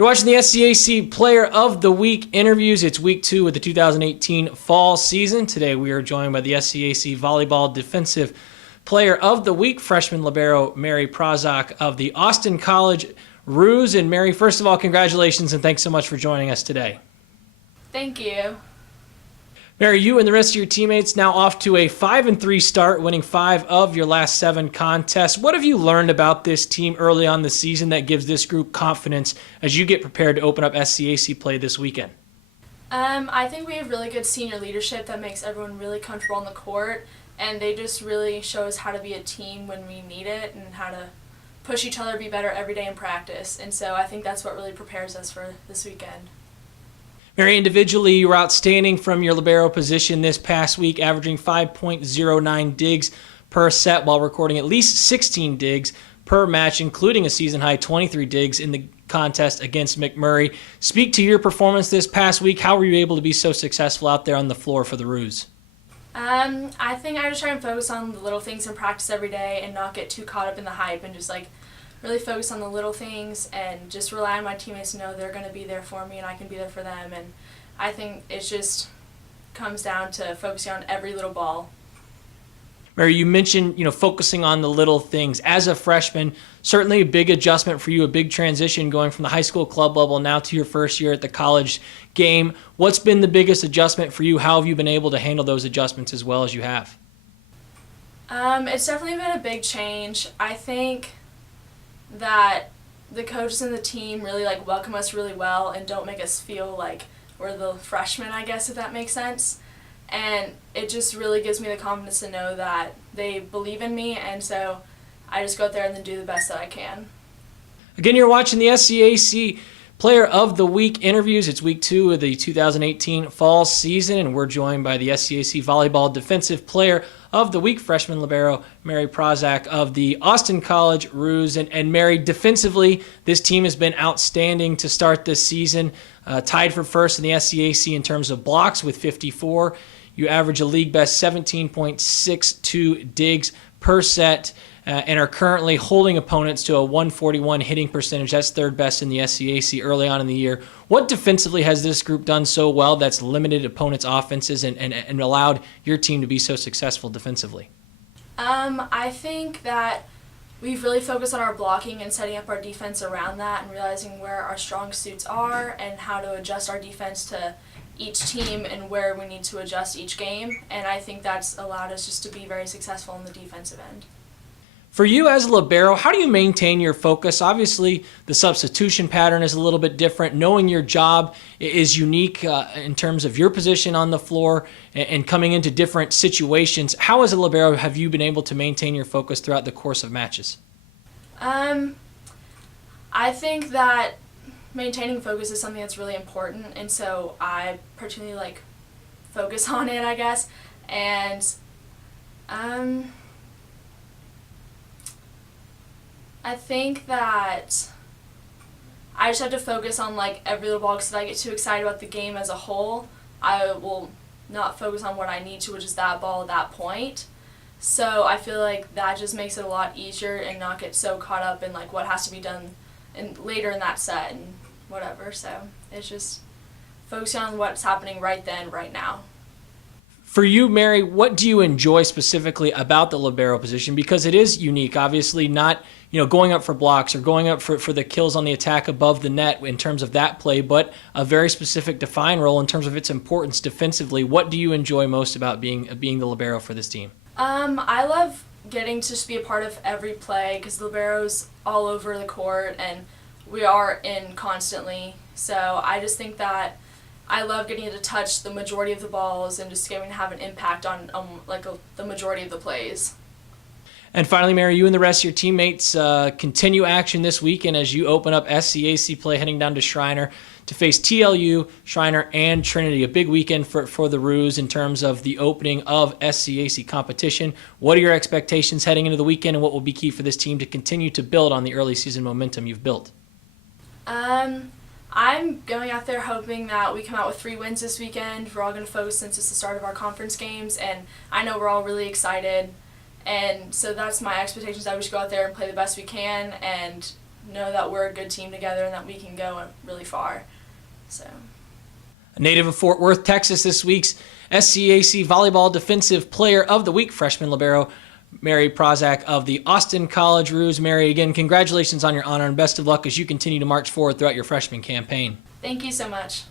You're watching the SCAC Player of the Week interviews. It's week 2 of the 2018 fall season. Today we are joined by the SCAC Volleyball Defensive Player of the Week, freshman libero McMurry Prazak of the Austin College Roos. And Mary, first of all, congratulations and thanks so much for joining us today. Thank you. Mary, you and the rest of your teammates now off to a 5-3 start, winning 5 of your last 7 contests. What have you learned about this team early on the season that gives this group confidence as you get prepared to open up SCAC play this weekend? I think we have really good senior leadership that makes everyone really comfortable on the court, and they just really show us how to be a team when we need it and how to push each other to be better every day in practice. And so I think that's what really prepares us for this weekend. Mary, individually, you were outstanding from your libero position this past week, averaging 5.09 digs per set while recording at least 16 digs per match, including a season-high 23 digs in the contest against McMurry. Speak to your performance this past week. How were you able to be so successful out there on the floor for the Roos? I think I just try and focus on the little things in practice every day and not get too caught up in the hype and just really focus on the little things and just rely on my teammates to know they're going to be there for me and I can be there for them. And I think it just comes down to focusing on every little ball. Mary, you mentioned, focusing on the little things. As a freshman, certainly a big adjustment for you, a big transition going from the high school club level now to your first year at the college game. What's been the biggest adjustment for you? How have you been able to handle those adjustments as well as you have? It's definitely been a big change. I think that the coaches and the team really welcome us really well and don't make us feel like we're the freshmen, I guess, if that makes sense. And it just really gives me the confidence to know that they believe in me, and so I just go out there and then do the best that I can. Again, you're watching the SCAC Player of the Week interviews. It's week 2 of the 2018 fall season, and we're joined by the SCAC Volleyball Defensive Player of the Week, freshman libero McMurry Prazak of the Austin College Roos. And Mary, defensively, this team has been outstanding to start this season, tied for first in the SCAC in terms of blocks with 54. You average a league best 17.62 digs per set and are currently holding opponents to a 141 hitting percentage. That's third best in the SCAC early on in the year. What defensively has this group done so well that's limited opponents' offenses and allowed your team to be so successful defensively? I think that we've really focused on our blocking and setting up our defense around that and realizing where our strong suits are and how to adjust our defense to each team and where we need to adjust each game. And I think that's allowed us just to be very successful in the defensive end. For you as a libero, how do you maintain your focus? Obviously, the substitution pattern is a little bit different. Knowing your job is unique in terms of your position on the floor and coming into different situations. How as a libero have you been able to maintain your focus throughout the course of matches? I think that maintaining focus is something that's really important, and so I particularly focus on it, I guess. And I think that I just have to focus on every little ball, because if I get too excited about the game as a whole, I will not focus on what I need to, which is that ball at that point. So I feel like that just makes it a lot easier and not get so caught up in what has to be done later in that set and whatever. So it's just focusing on what's happening right then, right now. For you, Mary, what do you enjoy specifically about the libero position? Because it is unique, obviously not going up for blocks or going up for the kills on the attack above the net in terms of that play, but a very specific defined role in terms of its importance defensively. What do you enjoy most about being the libero for this team? I love getting to just be a part of every play, because the libero's all over the court and we are in constantly. So I just think that I love getting to touch the majority of the balls and just getting to have an impact on the majority of the plays. And finally, Mary, you and the rest of your teammates continue action this weekend as you open up SCAC play heading down to Schreiner to face TLU, Schreiner, and Trinity. A big weekend for the Roos in terms of the opening of SCAC competition. What are your expectations heading into the weekend, and what will be key for this team to continue to build on the early season momentum you've built? I'm going out there hoping that we come out with 3 wins this weekend. We're all going to focus since it's the start of our conference games, and I know we're all really excited. And so that's my expectations, that we should go out there and play the best we can and know that we're a good team together and that we can go really far. So. A native of Fort Worth, Texas, this week's SCAC Volleyball Defensive Player of the Week, freshman libero Mary Prazak of the Austin College Roos. Mary, again, congratulations on your honor and best of luck as you continue to march forward throughout your freshman campaign. Thank you so much.